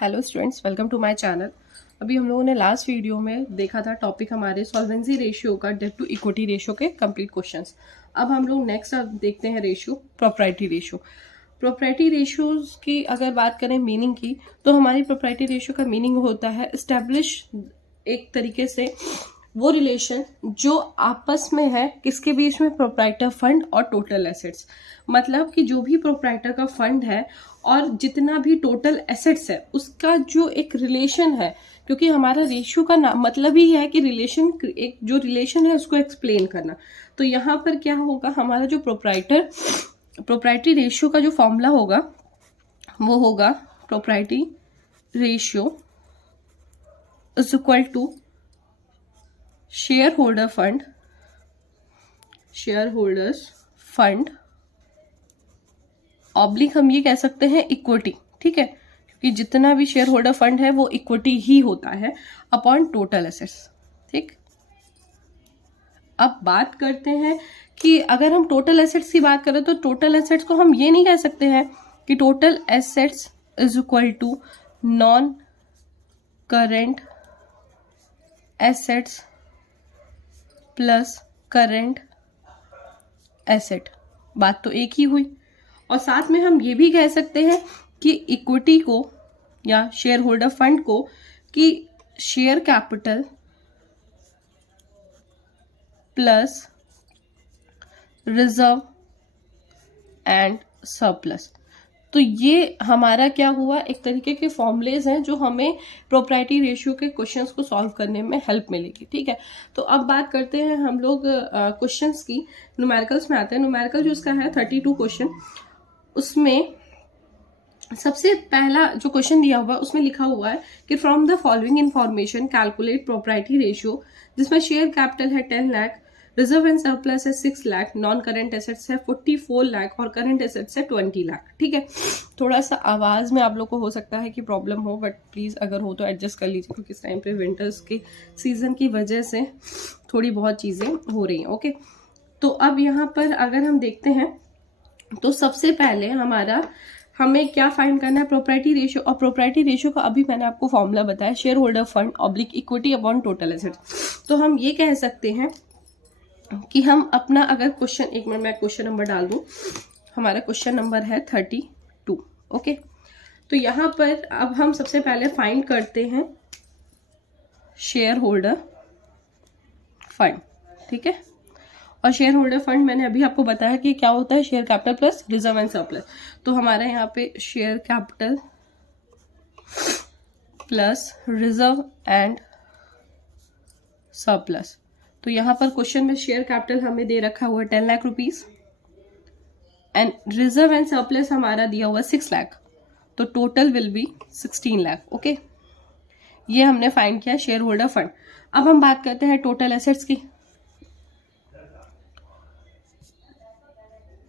Hello students, welcome to my channel. अभी हम लोगों ने लास्ट वीडियो में देखा था टॉपिक हमारे सॉल्वेंसी रेशियो का, डेट टू इक्विटी रेशियो के कंप्लीट क्वेश्चंस। अब हम लोग नेक्स्ट अब देखते हैं ratio, proprietary ratio. Proprietary ratios की अगर बात करें मीनिंग की, तो हमारी प्रोप्राइटरी रेशियो का मीनिंग होता है एस्टेब्लिश एक तरीके से वो रिलेशन जो आपस में है, किसके बीच में, प्रोप्राइटर फंड और टोटल एसेट्स। मतलब कि जो भी प्रोप्राइटर का फंड है और जितना भी टोटल एसेट्स है उसका जो एक रिलेशन है, क्योंकि हमारा रेशियो का मतलब ही है कि रिलेशन, एक जो रिलेशन है उसको एक्सप्लेन करना। तो यहाँ पर क्या होगा, हमारा जो प्रोप्राइटरी रेशियो का जो फॉर्मूला होगा वो होगा proprietary ratio is equal to shareholders fund oblique हम ये कह सकते हैं इक्विटी, ठीक है, क्योंकि जितना भी शेयर होल्डर फंड है वो इक्विटी ही होता है अपॉन टोटल एसेट्स। ठीक, अब बात करते हैं कि अगर हम टोटल एसेट्स की बात करें तो टोटल एसेट्स को हम ये नहीं कह सकते हैं कि total assets is equal to non current assets plus current asset. बात तो एक ही हुई। और साथ में हम ये भी कह सकते हैं कि इक्विटी को या शेयर होल्डर फंड को कि share capital plus reserve and surplus. तो ये हमारा क्या हुआ, एक तरीके के फॉर्मूलेज हैं जो हमें प्रोप्राइटरी रेशियो के क्वेश्चंस को सॉल्व करने में हेल्प मिलेगी। ठीक है, तो अब बात करते हैं हम लोग क्वेश्चंस की। न्यूमेरिकल्स में आते हैं। न्यूमेरिकल जो इसका है 32 क्वेश्चन, उसमें सबसे पहला जो क्वेश्चन दिया हुआ है उसमें लिखा हुआ है कि from the following information calculate proprietary ratio, जिसमें शेयर कैपिटल है 10 लाख, रिजर्व एंड सरप्लस है 6 लाख, नॉन करंट एसेट्स है 44 लाख और करंट एसेट्स है 20 लाख। ठीक है, थोड़ा सा आवाज में आप लोग को हो सकता है कि प्रॉब्लम हो, बट प्लीज अगर हो तो एडजस्ट कर लीजिए, क्योंकि इस टाइम पे विंटर्स के सीजन की वजह से थोड़ी बहुत चीजें हो रही हैं। ओके, तो अब यहाँ पर अगर हम देखते हैं तो सबसे पहले हमें क्या फाइंड करना है, प्रोप्राइटरी रेशियो। और प्रोप्राइटरी रेशियो का अभी मैंने आपको फॉर्मूला बताया, share holder fund oblique equity upon total assets. तो हम ये कह सकते हैं कि हम अपना अगर क्वेश्चन, एक मिनट मैं क्वेश्चन नंबर डाल दूं, हमारा क्वेश्चन नंबर है 32। ओके, तो यहां पर अब हम सबसे पहले फाइंड करते हैं शेयर होल्डर फंड। ठीक है, और शेयर होल्डर फंड मैंने अभी आपको बताया कि क्या होता है, share capital plus reserve and surplus. तो हमारे यहाँ पे share capital plus reserve and surplus. तो यहाँ पर क्वेश्चन में शेयर कैपिटल हमें दे रखा हुआ 10 lakh rupees and reserve and surplus हमारा दिया हुआ 6 लाख, तो total will be 16 lakh. Okay, ये हमने फाइंड किया शेयर होल्डर फंड। अब हम बात करते हैं टोटल एसेट्स की।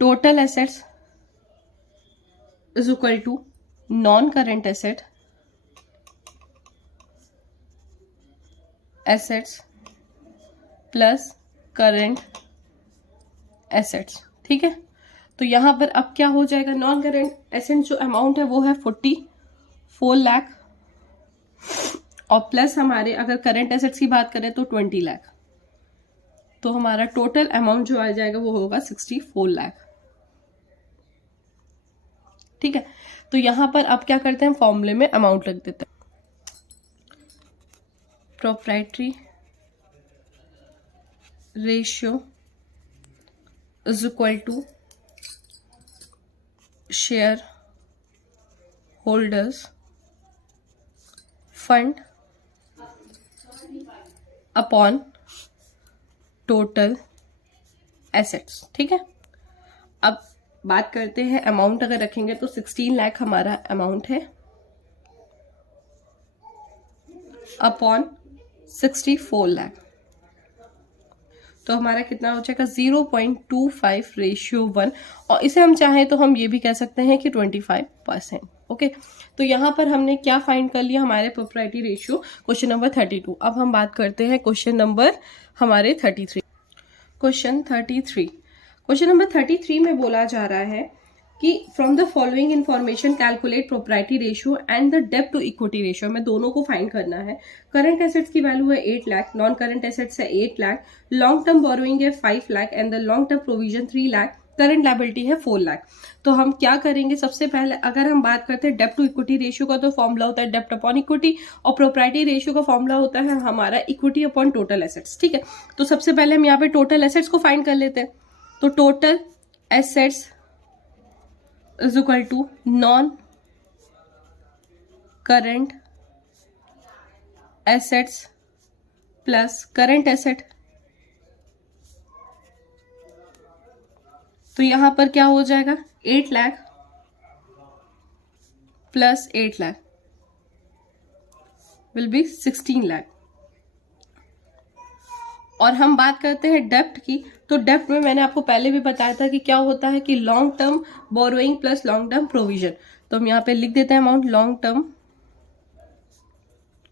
Total assets is equal to non current assets plus current assets. ठीक है, तो यहां पर अब क्या हो जाएगा, नॉन करेंट एसेट्स जो अमाउंट है वो है 44 लाख और प्लस हमारे अगर करेंट एसेट्स की बात करें तो 20 लाख। तो हमारा टोटल अमाउंट जो आ जाएगा वो होगा 64 लाख। ठीक है, तो यहां पर अब क्या करते हैं, फॉर्मूले में अमाउंट रख देते हैं। Proprietary ratio is equal to shareholders fund upon total assets. ठीक है, अब बात करते हैं अमाउंट अगर रखेंगे तो 16 लाख हमारा अमाउंट है अपॉन 64 लाख। तो हमारा कितना हो जाएगा, 0.25 रेशियो 1, और इसे हम चाहें तो हम ये भी कह सकते हैं कि 25%। ओके, तो यहाँ पर हमने क्या फाइंड कर लिया, हमारे प्रोप्राइटरी रेशियो, क्वेश्चन नंबर 32। अब हम बात करते हैं क्वेश्चन नंबर हमारे 33। क्वेश्चन नंबर 33 में बोला जा रहा है कि from the following information calculate propriety ratio and the डेब्ट टू इक्विटी रेशियो, हमें दोनों को फाइंड करना है। करंट एसेट्स की वैल्यू है 8 लाख, नॉन करंट एसेट्स है 8 लाख, लॉन्ग टर्म बोरोइंग है 5 lakh and the long term provision 3 lakh, current liability है 4 लाख। तो हम क्या करेंगे, सबसे पहले अगर हम बात करते हैं डेब्ट टू इक्विटी रेशियो का, तो फॉर्मूला होता है डेब्ट अपॉन इक्विटी, और प्रोप्राइटी रेशियो का फॉर्मूला होता है हमारा इक्विटी अपॉन टोटल एसेट्स। ठीक है, तो सबसे पहले हम यहाँ पे टोटल एसेट्स को फाइंड कर लेते हैं। तो total assets is equal to non current assets plus current asset. तो यहां पर क्या हो जाएगा, 8 lakh plus 8 lakh will be 16 lakh. और हम बात करते हैं डेब्ट की, तो डेब्ट में मैंने आपको पहले भी बताया था कि क्या होता है कि long term borrowing plus long term provision. तो हम यहां पे लिख देते हैं amount long term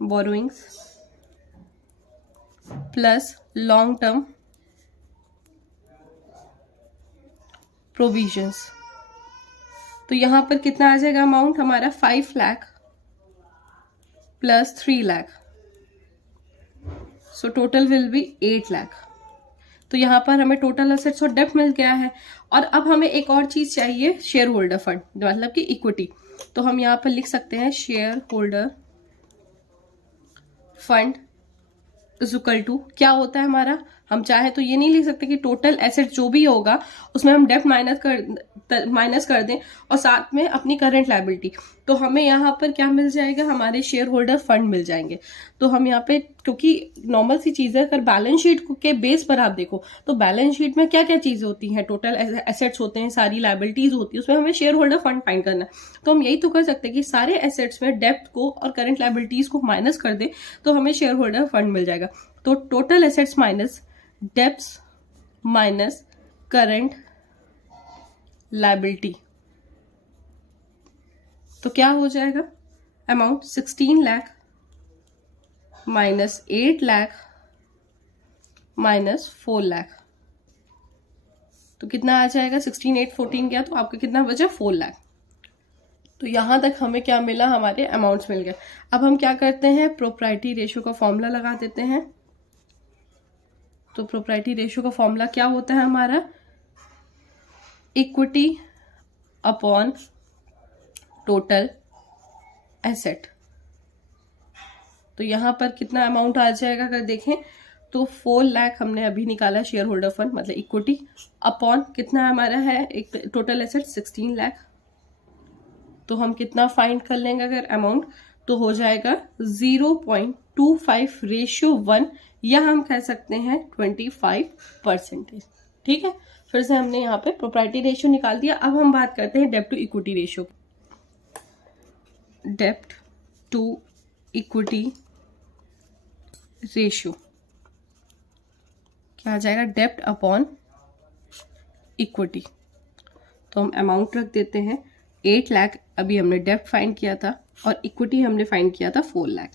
borrowings plus long term provisions. तो यहां पर कितना आ जाएगा अमाउंट हमारा 5 lakh plus 3 lakh, so total will be 8 lakh. तो यहां पर हमें टोटल एसेट्स और डेब्ट मिल गया है। और अब हमें एक और चीज चाहिए, शेयर होल्डर फंड, मतलब कि इक्विटी। तो हम यहां पर लिख सकते हैं share holder fund is equal to, क्या होता है हमारा, हम चाहे तो ये नहीं लिख सकते कि टोटल एसेट जो भी होगा उसमें हम डेब्ट माइनस कर दें और साथ में अपनी करंट लायबिलिटी। तो हमें यहाँ पर क्या मिल जाएगा, हमारे शेयर होल्डर फंड मिल जाएंगे। तो हम यहाँ पे, क्योंकि नॉर्मल सी चीज है, अगर बैलेंस शीट के बेस पर आप देखो तो बैलेंस शीट में क्या क्या चीजें होती हैं, टोटल एसेट्स होते हैं, सारी लायबिलिटीज होती है, उसमें हमें शेयर होल्डर फंड फाइंड करना है। तो हम यही तो कर सकते हैं कि सारे एसेट्स में डेब्ट को और करंट लायबिलिटीज को माइनस कर दे तो हमें शेयर होल्डर फंड मिल जाएगा। तो total assets minus debts minus current liability, तो क्या हो जाएगा amount 16 lakh minus 8 lakh minus 4 lakh. तो कितना आ जाएगा, 16 8 14 गया, तो आपका कितना बचा 4 लाख। तो यहां तक हमें क्या मिला, हमारे अमाउंट्स मिल गए। अब हम क्या करते हैं, प्रोप्राइटी रेशियो का फॉर्मूला लगा देते हैं। तो प्रोप्राइटी रेशियो का फॉर्मूला क्या होता है हमारा, इक्विटी अपॉन टोटल एसेट। तो यहां पर कितना अमाउंट आ जाएगा, अगर देखें तो 4 लाख हमने अभी निकाला शेयर होल्डर फंड, मतलब इक्विटी, अपॉन कितना हमारा है एक टोटल एसेट 16 लाख। तो हम कितना फाइंड कर लेंगे अगर अमाउंट, तो हो जाएगा 0.25 रेशियो 1, या हम कह सकते हैं 25%। ठीक है, फिर से हमने यहाँ पे प्रोप्राइटी रेशियो निकाल दिया। अब हम बात करते हैं डेब्ट टू इक्विटी रेशियो। डेब्ट टू इक्विटी रेशियो क्या आ जाएगा, डेब्ट अपॉन इक्विटी। तो हम अमाउंट रख देते हैं 8 लाख, अभी हमने डेब्ट फाइंड किया था, और इक्विटी हमने फाइंड किया था 4 लाख।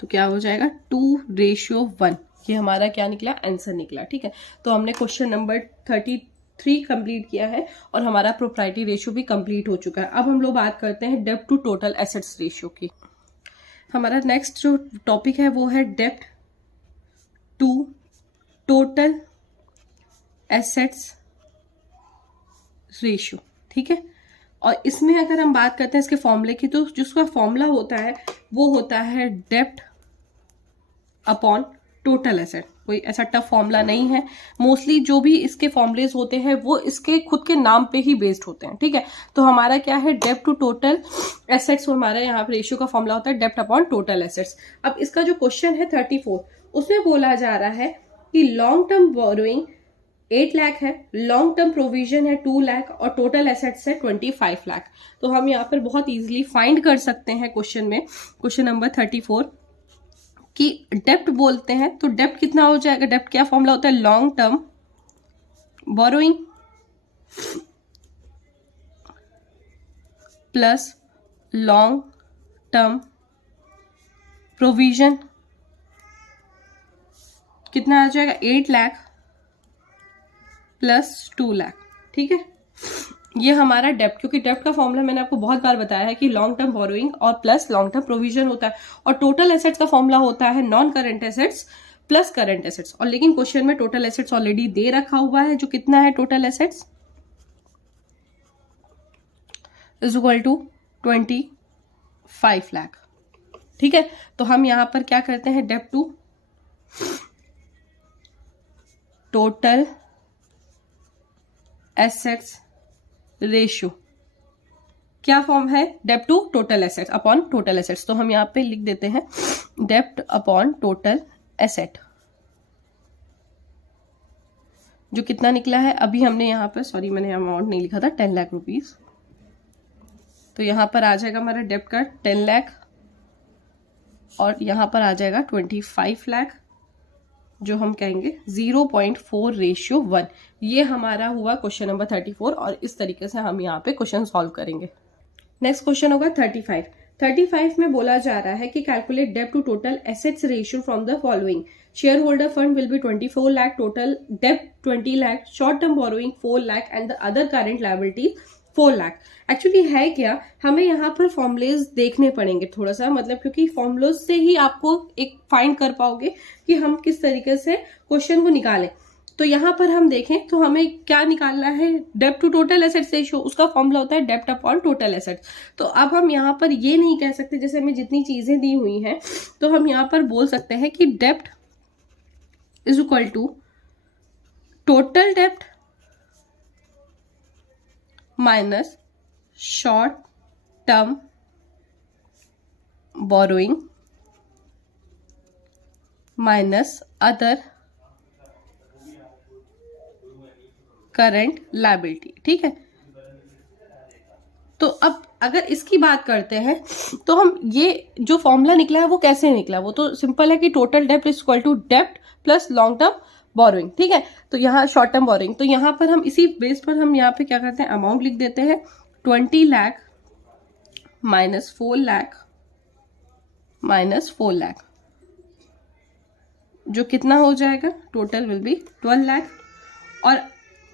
तो क्या हो जाएगा 2:1, ये हमारा क्या निकला, आंसर निकला। ठीक है, तो हमने क्वेश्चन नंबर 33 कंप्लीट किया है और हमारा प्रोप्राइटी रेशियो भी कंप्लीट हो चुका है। अब हम लोग बात करते हैं डेब्ट टू टोटल एसेट्स रेशियो की। हमारा नेक्स्ट जो टॉपिक है वो है डेब्ट टू टोटल एसेट्स रेशियो। ठीक है, और इसमें अगर हम बात करते हैं इसके फॉर्मूले की, तो जिसका फॉर्मूला होता है वो होता है डेब्ट अपॉन टोटल एसेट। कोई ऐसा टफ फॉर्मूला नहीं है, मोस्टली जो भी इसके फॉर्मूलेज होते हैं वो इसके खुद के नाम पे ही बेस्ड होते हैं। ठीक है, तो हमारा क्या है, डेब्ट टू टोटल एसेट्स, हमारा यहाँ पे रेशियो का फॉर्मूला होता है डेब्ट अपॉन टोटल एसेट्स। अब इसका जो क्वेश्चन है 34, उसमें बोला जा रहा है कि लॉन्ग टर्म बोरोइंग 8 लाख है, लॉन्ग टर्म प्रोविजन है 2 लाख और टोटल एसेट्स है 25 लाख। तो हम यहाँ पर बहुत इजीली फाइंड कर सकते हैं क्वेश्चन में, क्वेश्चन नंबर 34 कि डेब्ट बोलते हैं तो डेब्ट कितना हो जाएगा, डेब्ट क्या फॉर्मूला होता है, long term borrowing plus long term provision, कितना आ जाएगा 8 लाख प्लस 2 लाख। ठीक है, ये हमारा डेप्ट, क्योंकि डेप्ट का फॉर्मूला मैंने आपको बहुत बार बताया है कि लॉन्ग टर्म बोरोइंग और प्लस लॉन्ग टर्म प्रोविजन होता है, और टोटल एसेट्स का फॉर्मूला होता है non current assets plus current assets. और लेकिन क्वेश्चन में टोटल एसेट्स ऑलरेडी दे रखा हुआ है, जो कितना है total assets is equal to 25 lakh. ठीक है, तो हम यहां पर क्या करते हैं, डेप्ट टू टोटल एसेट्स रेशियो, क्या फॉर्म है, डेप्ट to total assets upon total assets. तो हम यहां पे लिख देते हैं डेप्ट अपॉन टोटल एसेट, जो कितना निकला है, अभी हमने यहां पर, सॉरी मैंने अमाउंट नहीं लिखा था, 10 लाख रुपीज। तो यहां पर आ जाएगा हमारा डेप्ट का 10 लाख और यहां पर आ जाएगा 25 लाख, जो हम कहेंगे 0.4 रेशियो 1। ये हमारा हुआ क्वेश्चन नंबर 34, और इस तरीके से हम यहाँ पे क्वेश्चन सॉल्व करेंगे। नेक्स्ट क्वेश्चन होगा 35। 35 में बोला जा रहा है कि कैलकुलेट डेप्ट to total assets ratio from the following. Share holder fund will be 24 lakh, total डेप्ट 20 lakh, short term borrowing 4 lakh and the other current liability 4 lakh. Actually है क्या, हमें यहाँ पर फॉर्मुलेज देखने पड़ेंगे थोड़ा सा, मतलब क्योंकि फॉर्मुलोज से ही आपको एक फाइंड कर पाओगे कि हम किस तरीके से क्वेश्चन को निकालें। तो यहाँ पर हम देखें तो हमें क्या निकालना है, डेप्ट टू टोटल एसेट्स रेशियो, उसका फॉर्मूला होता है डेप्ट अपॉन टोटल एसेट्स। तो अब हम यहाँ पर ये नहीं कह सकते, जैसे हमें जितनी चीजें दी हुई हैं, तो हम यहाँ पर बोल सकते हैं कि डेप्ट is equal to total dept minus short term borrowing minus other current liability. ठीक है, तो अब अगर इसकी बात करते हैं तो हम ये जो फॉर्मूला निकला है वो कैसे निकला, वो तो सिंपल है कि टोटल डेप्ट is equal to dept plus long term borrowing. ठीक है, तो यहाँ शॉर्ट टर्म बोरोइंग, तो यहाँ पर हम इसी बेस पर हम यहाँ पे क्या करते हैं, अमाउंट लिख देते हैं 20 लाख माइनस 4 लाख माइनस 4 लाख, जो कितना हो जाएगा, टोटल विल बी 12 लाख। और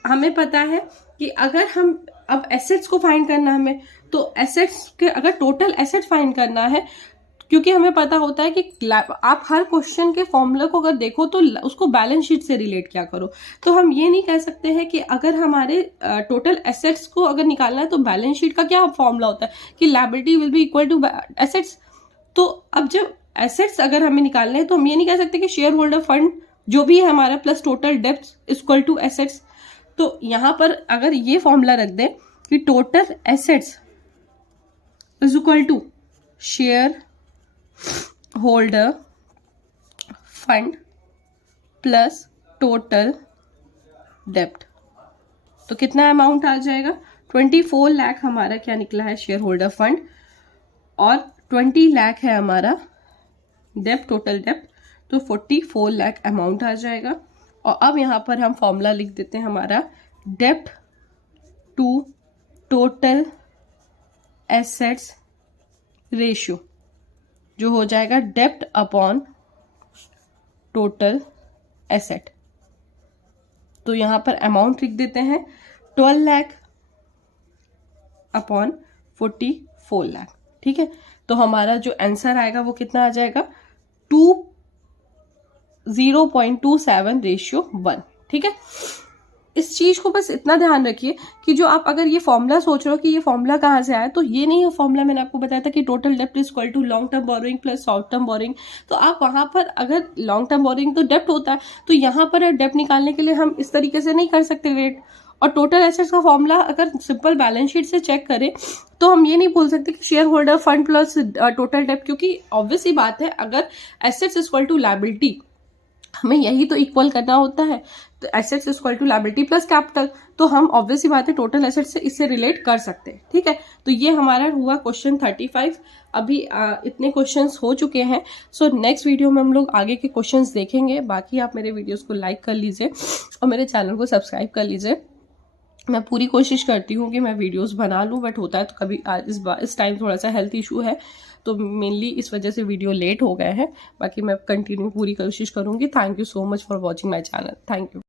हमें पता है कि अगर हम अब एसेट्स को फाइंड करना है हमें, तो एसेट्स के अगर टोटल एसेट फाइंड करना है, क्योंकि हमें पता होता है कि आप हर क्वेश्चन के फॉर्मूला को अगर देखो तो उसको बैलेंस शीट से रिलेट क्या करो। तो हम ये नहीं कह सकते हैं कि अगर हमारे टोटल एसेट्स को अगर निकालना है तो बैलेंस शीट का क्या फॉर्मूला होता है कि liability will be equal to assets. तो अब जब एसेट्स अगर हमें निकालना है तो हम ये नहीं कह सकते कि शेयर होल्डर फंड जो भी है हमारा प्लस टोटल डेप्ट इक्वल टू एसेट्स। तो यहां पर अगर ये फॉर्मूला रख दें कि total assets is equal to share holder fund plus total डेप्ट, तो कितना अमाउंट आ जाएगा, 24 लाख हमारा क्या निकला है शेयर होल्डर फंड, और 20 लाख है हमारा डेप्ट, टोटल डेप्ट, तो 44 लाख अमाउंट आ जाएगा। और अब यहां पर हम फॉर्मूला लिख देते हैं हमारा डेप्ट टू टोटल एसेट्स रेशियो, जो हो जाएगा डेप्ट अपॉन टोटल एसेट। तो यहां पर अमाउंट लिख देते हैं 12 लाख अपॉन 44 लाख। ठीक है, तो हमारा जो आंसर आएगा वो कितना आ जाएगा, 0.27 रेशियो 1। ठीक है, इस चीज को बस इतना ध्यान रखिए कि जो आप अगर ये फॉर्मूला सोच रहे हो कि ये फॉर्मूला कहाँ से आया, तो ये नहीं है फॉर्मूला, मैंने आपको बताया था कि टोटल डेप्ट is equal to long term borrowing plus short term borrowing. तो आप वहां पर अगर लॉन्ग टर्म बोरोइंग तो डेप्ट होता है, तो यहाँ पर डेप्ट निकालने के लिए हम इस तरीके से नहीं कर सकते रेट। और टोटल एसेट्स का फॉर्मूला अगर सिंपल बैलेंस शीट से चेक करें तो हम ये नहीं बोल सकते कि share holder fund plus total डेप्ट, क्योंकि ऑब्वियस ही बात है अगर एसेट्स इक्वल टू लायबिलिटी हमें यही तो इक्वल करना होता है, तो assets equal to liability plus capital, तो हम ऑब्वियस ही बात है टोटल एसेट्स से इससे रिलेट कर सकते हैं। ठीक है, तो ये हमारा हुआ क्वेश्चन 35। अभी इतने क्वेश्चंस हो चुके हैं, सो नेक्स्ट वीडियो में हम लोग आगे के क्वेश्चंस देखेंगे। बाकी आप मेरे वीडियोस को लाइक कर लीजिए और मेरे चैनल को सब्सक्राइब कर लीजिए। मैं पूरी कोशिश करती हूँ कि मैं वीडियोस बना लूँ, बट होता है तो कभी इस टाइम थोड़ा सा हेल्थ इशू है, तो मेनली इस वजह से वीडियो लेट हो गए हैं। बाकी मैं कंटिन्यू पूरी कोशिश करूँगी। Thank you so much for watching my channel. Thank you.